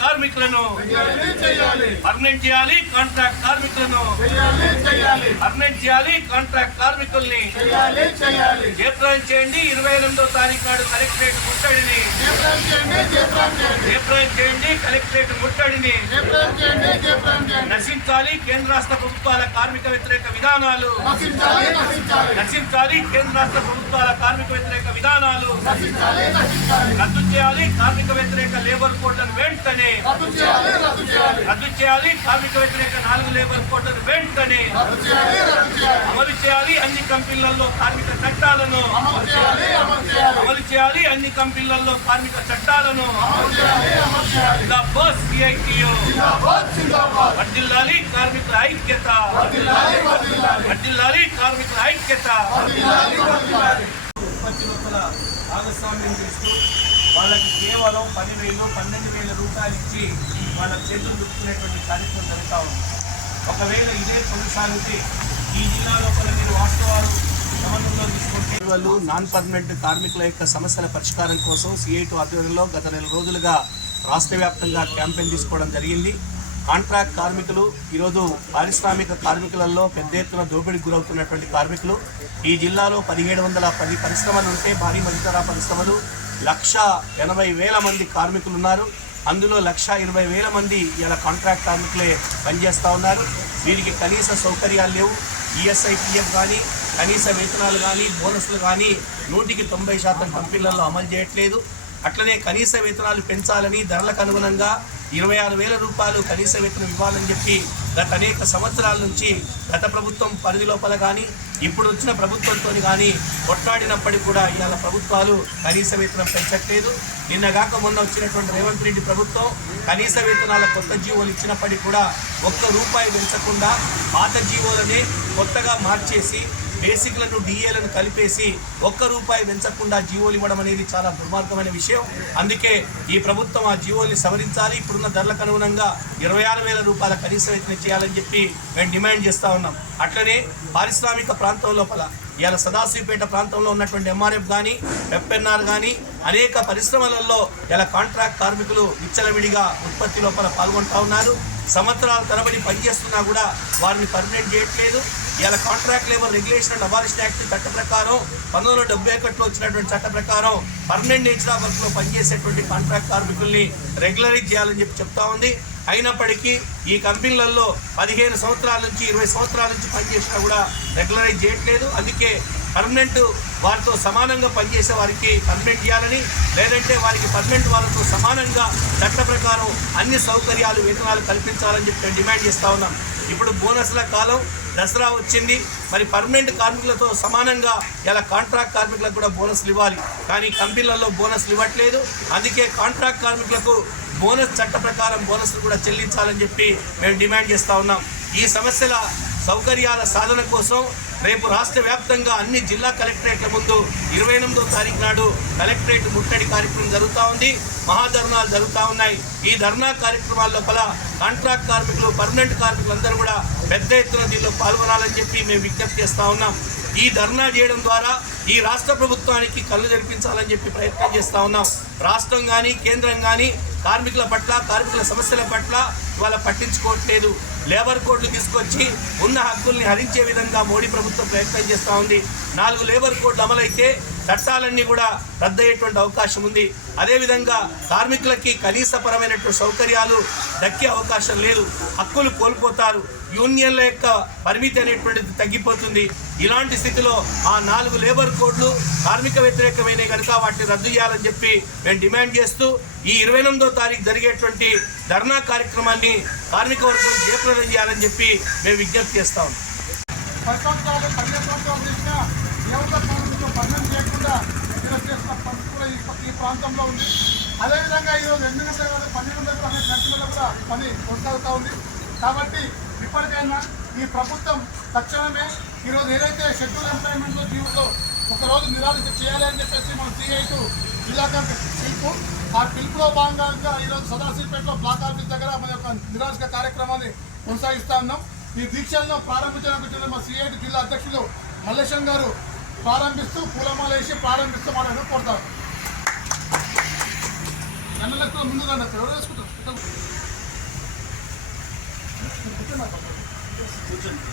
కార్మికులను. చేయాలి చేయాలి. పర్మనెంట్ చేయాలి కాంట్రాక్ట్ కార్మికులను. పర్మనెంట్ చేయాలి. కాంట్రాక్ట్ కార్మికుల్ని. జయప్రదం చేయండి ఇరవై ఎనిమిదో తారీఖు నాడు కలెక్టరేట్ ముట్టడిని. జయప్రదం చేయండి కలెక్టరేట్ ముట్టడిని. నశించాలి కేంద్ర రాష్ట్ర ప్రభుత్వాల కార్మిక వ్యతిరేక విధానాలు. నశించాలి కేంద్ర రాష్ట్ర ప్రభుత్వాల కార్మిక వ్యతిరేక విధానాలు. చేయాలి. కార్మిక వ్యతిరేక లేబర్ కోడ్లను వెంటనే రద్దు చేయాలి కార్మిక వ్యతిరేక నాలుగు లేబర్ కోడ్లను వెంటనే అమలు చేయాలి. అన్ని కంపెనీలలో కార్మిక చట్టాలను అమలు చేయాలి అన్ని కంపెనీలలో కార్మిక చట్టాలను వర్ధిల్లాలి కార్మికుల ఐక్యత. వర్ధిల్లాలి కార్మికుల ఐక్యత. భాగస్వామ్యం చేస్తూ వాళ్ళకి కేవలం పదివేలు పన్నెండు వేల రూపాయలు ఇచ్చి వాళ్ళ చేతులు దుక్కునేటువంటి కార్యక్రమం జరుగుతూ ఉంది. ఒకవేళ ఇదే కొనసాగితే ఈ జిల్లా లోపల మీరు వాస్తవాలు గమనంలో తీసుకుంటే వాళ్ళు నాన్ పర్మనెంట్ కార్మికుల యొక్క సమస్యల పరిష్కారం కోసం సిఐటి ఆధ్వర్యంలో గత నెల రోజులుగా రాష్ట్ర వ్యాప్తంగా క్యాంపెయిన్ తీసుకోవడం జరిగింది. కాంట్రాక్ట్ కార్మికులు ఈరోజు పారిశ్రామిక కార్మికులలో పెద్ద ఎత్తున దోపిడీకి గురవుతున్నటువంటి కార్మికులు. ఈ జిల్లాలో పదిహేడు వందల పది పరిశ్రమలు ఉంటే భారీ మధ్యతర పరిశ్రమలు లక్ష ఎనభై వేల మంది కార్మికులు ఉన్నారు అందులో లక్ష ఇరవై వేల మంది ఇలా కాంట్రాక్ట్ కార్మికులే పనిచేస్తూ ఉన్నారు. వీరికి కనీస సౌకర్యాలు లేవు. ఈఎస్ఐ పిఎఫ్ కానీ కనీస వేతనాలు కానీ బోనస్లు కానీ నూటికి తొంభై శాతం కంపెనీలలో అమలు చేయట్లేదు. అట్లనే కనీస వేతనాలు పెంచాలని ధరలకు అనుగుణంగా ఇరవై ఆరు వేల రూపాయలు కనీస వేతనం ఇవ్వాలని చెప్పి గత అనేక సంవత్సరాల నుంచి గత ప్రభుత్వం పరిధి లోపల కానీ ఇప్పుడు వచ్చిన ప్రభుత్వంతో కానీ కొట్లాడినప్పటికీ కూడా ఇవాళ ప్రభుత్వాలు కనీస వేతనం పెంచట్లేదు. నిన్నగాక మొన్న వచ్చినటువంటి రేవంత్ రెడ్డి ప్రభుత్వం కనీస వేతనాల కొత్త జీవోలు ఇచ్చినప్పటికీ కూడా ఒక్క రూపాయి పెంచకుండా పాత జీవోలనే కొత్తగా మార్చేసి బేసిక్లను డిఏలను కలిపేసి ఒక్క రూపాయి పెంచకుండా జీవోలు ఇవ్వడం అనేది చాలా దుర్మార్గమైన విషయం. అందుకే ఈ ప్రభుత్వం ఆ జీవోల్ని సవరించాలి. ఇప్పుడున్న ధరలకు అనుగుణంగా ఇరవై ఆరు వేల రూపాయల కనీస వేతనం చేయాలని చెప్పి మేము డిమాండ్ చేస్తూ ఉన్నాం. అట్లనే పారిశ్రామిక ప్రాంతం లోపల ఇవాళ సదాశివపేట ప్రాంతంలో ఉన్నటువంటి ఎంఆర్ఎఫ్ కానీ ఎఫ్ఎన్ఆర్ కానీ అనేక పరిశ్రమలలో ఇలా కాంట్రాక్ట్ కార్మికులు విచ్చలవిడిగా ఉత్పత్తి లోపల పాల్గొంటా ఉన్నారు. సంవత్సరాల తరబడి పనిచేస్తున్నా కూడా వారిని పర్మనెంట్ చేయట్లేదు. ఇలా contract labour regulation and abolition act చట్ట ప్రకారం పంతొమ్మిది వందల డెబ్బై ఒకటిలో వచ్చినటువంటి చట్ట ప్రకారం పర్మనెంట్ నేచర్ ఆఫ్ వర్క్లో పనిచేసేటువంటి కాంట్రాక్ట్ కార్మికుల్ని రెగ్యులరైజ్ చేయాలని చెప్పి చెప్తా ఉంది. అయినప్పటికీ ఈ కంపెనీలలో పదిహేను సంవత్సరాల నుంచి ఇరవై సంవత్సరాల నుంచి పనిచేసినా కూడా రెగ్యులరైజ్ చేయట్లేదు. అందుకే పర్మనెంట్ వారితో సమానంగా పనిచేసే వారికి పర్మనెంట్ చేయాలని లేదంటే వారికి పర్మనెంట్ వాళ్ళతో సమానంగా చట్ట ప్రకారం అన్ని సౌకర్యాలు వేతనాలు కల్పించాలని చెప్పి మేము డిమాండ్ చేస్తూ ఉన్నాం. ఇప్పుడు బోనస్ల కాలం దసరా వచ్చింది. మరి పర్మనెంట్ కార్మికులతో సమానంగా ఇలా కాంట్రాక్ట్ కార్మికులకు కూడా బోనస్లు ఇవ్వాలి. కానీ కంపెనీలలో బోనస్లు ఇవ్వట్లేదు. అందుకే కాంట్రాక్ట్ కార్మికులకు బోనస్ చట్ట ప్రకారం బోనస్లు కూడా చెల్లించాలని చెప్పి మేము డిమాండ్ చేస్తూ ఉన్నాం. ఈ సమస్యల సౌకర్యాల సాధన కోసం రేపు రాష్ట్ర వ్యాప్తంగా అన్ని జిల్లా కలెక్టరేట్ల ముందు ఇరవై ఎనిమిదో తారీఖు నాడు కలెక్టరేట్ ముట్టడి కార్యక్రమం జరుగుతూ ఉంది. మహాధర్నాలు జరుగుతూ ఉన్నాయి. ఈ ధర్నా కార్యక్రమాల లోపల కాంట్రాక్ట్ కార్మికులు పర్మనెంట్ కార్మికులందరూ కూడా పెద్ద ఎత్తున దీనిలో పాల్గొనాలని చెప్పి మేము విజ్ఞప్తి చేస్తూ ఉన్నాం. ఈ ధర్నా చేయడం ద్వారా ఈ రాష్ట్ర ప్రభుత్వానికి కళ్ళు జరిపించాలని చెప్పి ప్రయత్నం చేస్తూ ఉన్నాం. రాష్ట్రం కానీ కేంద్రం కానీ కార్మికుల పట్ల కార్మికుల సమస్యల పట్ల వాళ్ళ పట్టించుకోవట్లేదు. లేబర్ కోడ్లు తీసుకొచ్చి ఉన్న హక్కుల్ని హరించే విధంగా మోడీ ప్రభుత్వం ప్రయత్నం చేస్తూ ఉంది. నాలుగు లేబర్ కోడ్లు అమలైతే చట్టాలన్నీ కూడా రద్దయ్యేటువంటి అవకాశం ఉంది. అదేవిధంగా కార్మికులకి కనీసపరమైనటువంటి సౌకర్యాలు దక్కే అవకాశం లేదు. హక్కులు కోల్పోతారు. యూనియన్ల యొక్క పరిమితి అనేటువంటిది తగ్గిపోతుంది. ఇలాంటి స్థితిలో ఆ నాలుగు లేబర్ కోడ్లు కార్మిక వ్యతిరేకమైన కనుక వాటిని రద్దు చేయాలని చెప్పి మేము డిమాండ్ చేస్తూ ఈ ఇరవై ఎనిమిదో తారీఖు జరిగేటువంటి ధర్నా కార్యక్రమాన్ని కార్మిక వర్గం జయప్రదం చేయాలని చెప్పి మేము విజ్ఞప్తి చేస్తాం చేయకుండా ఈ ప్రాంతంలో ఉంది అదేవిధంగా ఈరోజు రెండు గంటల పన్నెండు గంటల కూడా పని కొనసాగుతూ ఉంది. కాబట్టి ఇప్పటికైనా ఈ ప్రభుత్వం తక్షణమే ఈరోజు ఏదైతే షెడ్యూల్ ఎంప్లాయ్మెంట్ జీవితంలో ఒకరోజు నిరాశ చేయాలి అని చెప్పేసి మన సిఐటు జిల్లా కమిటీ పిలుపు ఆ పిలుపులో భాగంగా ఈరోజు సదాశివపేటలో బ్లాక్ ఆఫీస్ దగ్గర మన యొక్క నిరాశక కార్యక్రమాన్ని కొనసాగిస్తా ఉన్నాం. ఈ దీక్షలను ప్రారంభించడానికి మా సిఐటి జిల్లా అధ్యక్షులు మల్లేశం గారు ప్రారంభిస్తూ పూలమాల వేసి ప్రారంభిస్తూ మాట కోరుతారు. గన్నలకు ముందు రండి ఎవరు వేసుకుంటారు? Gracias.